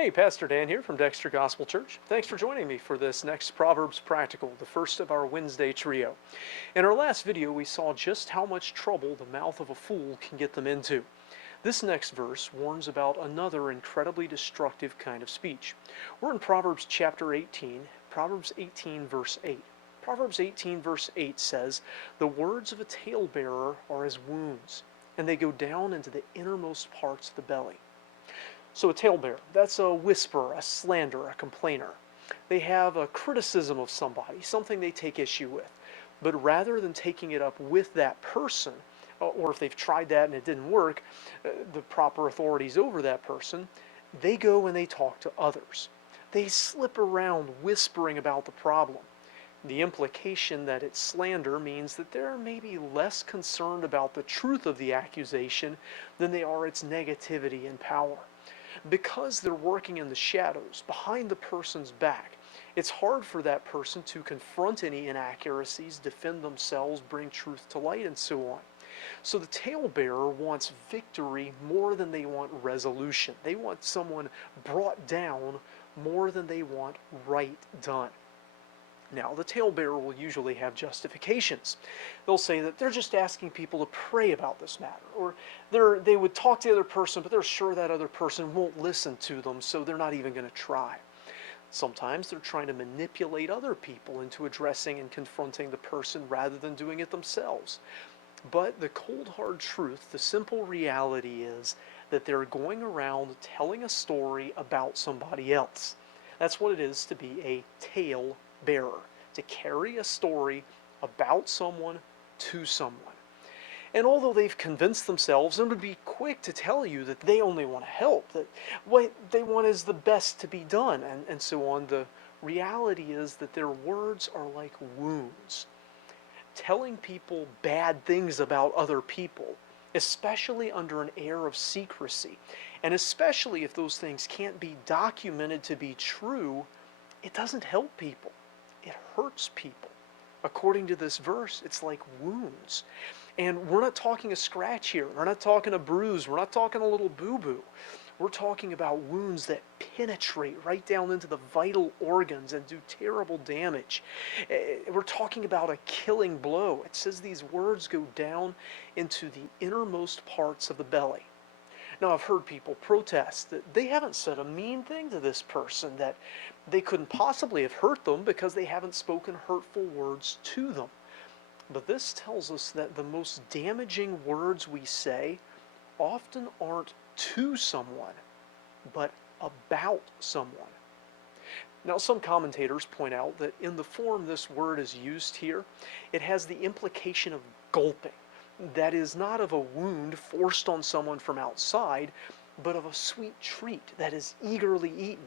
Hey, Pastor Dan here from Dexter Gospel Church. Thanks for joining me for this next Proverbs Practical, the first of our Wednesday trio. In our last video, we saw just how much trouble the mouth of a fool can get them into. This next verse warns about another incredibly destructive kind of speech. We're in Proverbs chapter 18, Proverbs 18 verse 8. Proverbs 18 verse 8 says, "The words of a talebearer are as wounds, and they go down into the innermost parts of the belly." So a talebearer, that's a whisperer, a slanderer, a complainer. They have a criticism of somebody, something they take issue with. But rather than taking it up with that person, or if they've tried that and it didn't work, the proper authorities over that person, they go and they talk to others. They slip around whispering about the problem. The implication that it's slander means that they're maybe less concerned about the truth of the accusation than they are its negativity and power. Because they're working in the shadows, behind the person's back, it's hard for that person to confront any inaccuracies, defend themselves, bring truth to light, and so on. So the talebearer wants victory more than they want resolution. They want someone brought down more than they want right done. Now, the talebearer will usually have justifications. They'll say that they're just asking people to pray about this matter, or they would talk to the other person, but they're sure that other person won't listen to them, so they're not even going to try. Sometimes they're trying to manipulate other people into addressing and confronting the person rather than doing it themselves. But the cold hard truth, the simple reality is that they're going around telling a story about somebody else. That's what it is to be a tale bearer, to carry a story about someone to someone. And although they've convinced themselves and would be quick to tell you that they only want to help, that what they want is the best to be done, and so on, the reality is that their words are like wounds. Telling people bad things about other people, especially under an air of secrecy, and especially if those things can't be documented to be true, it doesn't help people. It hurts people. According to this verse, it's like wounds. And we're not talking a scratch here. We're not talking a bruise. We're not talking a little boo-boo. We're talking about wounds that penetrate right down into the vital organs and do terrible damage. We're talking about a killing blow. It says these words go down into the innermost parts of the belly. Now, I've heard people protest that they haven't said a mean thing to this person, that they couldn't possibly have hurt them because they haven't spoken hurtful words to them. But this tells us that the most damaging words we say often aren't to someone, but about someone. Now, some commentators point out that in the form this word is used here, it has the implication of gulping. That is not of a wound forced on someone from outside, but of a sweet treat that is eagerly eaten.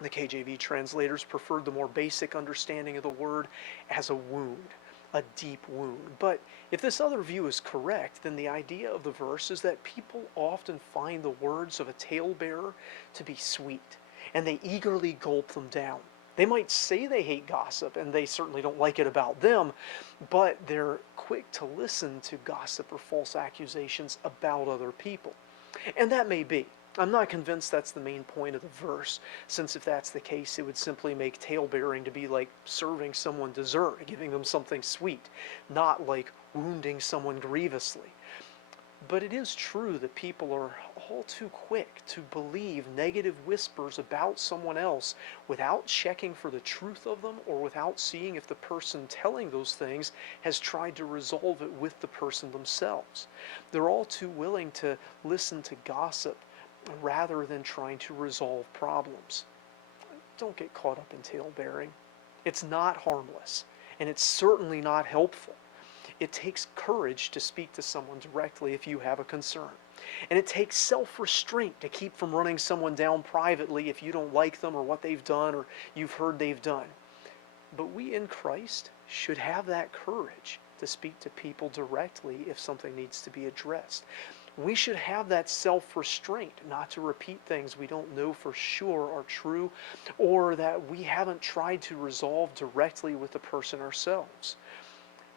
The KJV translators preferred the more basic understanding of the word as a wound, a deep wound. But if this other view is correct, then the idea of the verse is that people often find the words of a talebearer to be sweet, and they eagerly gulp them down. They might say they hate gossip, and they certainly don't like it about them, but they're quick to listen to gossip or false accusations about other people. And that may be. I'm not convinced that's the main point of the verse, since if that's the case, it would simply make talebearing to be like serving someone dessert, giving them something sweet, not like wounding someone grievously. But it is true that people are all too quick to believe negative whispers about someone else without checking for the truth of them or without seeing if the person telling those things has tried to resolve it with the person themselves. They're all too willing to listen to gossip rather than trying to resolve problems. Don't get caught up in talebearing. It's not harmless, and it's certainly not helpful. It takes courage to speak to someone directly if you have a concern. And it takes self-restraint to keep from running someone down privately if you don't like them or what they've done or you've heard they've done. But we in Christ should have that courage to speak to people directly if something needs to be addressed. We should have that self-restraint not to repeat things we don't know for sure are true or that we haven't tried to resolve directly with the person ourselves.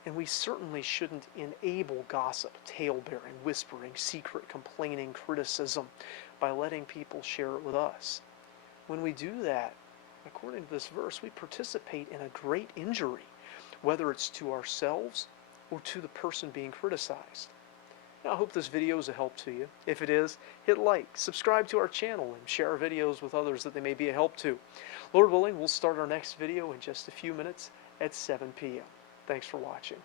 And we certainly shouldn't enable gossip, talebearing, whispering, secret complaining, criticism. by letting people share it with us. When we do that, according to this verse, we participate in a great injury, whether it's to ourselves or to the person being criticized. Now, I hope this video is a help to you. If it is, hit like, subscribe to our channel, and share our videos with others that they may be a help to. Lord willing, we'll start our next video in just a few minutes at 7 p.m. Thanks for watching.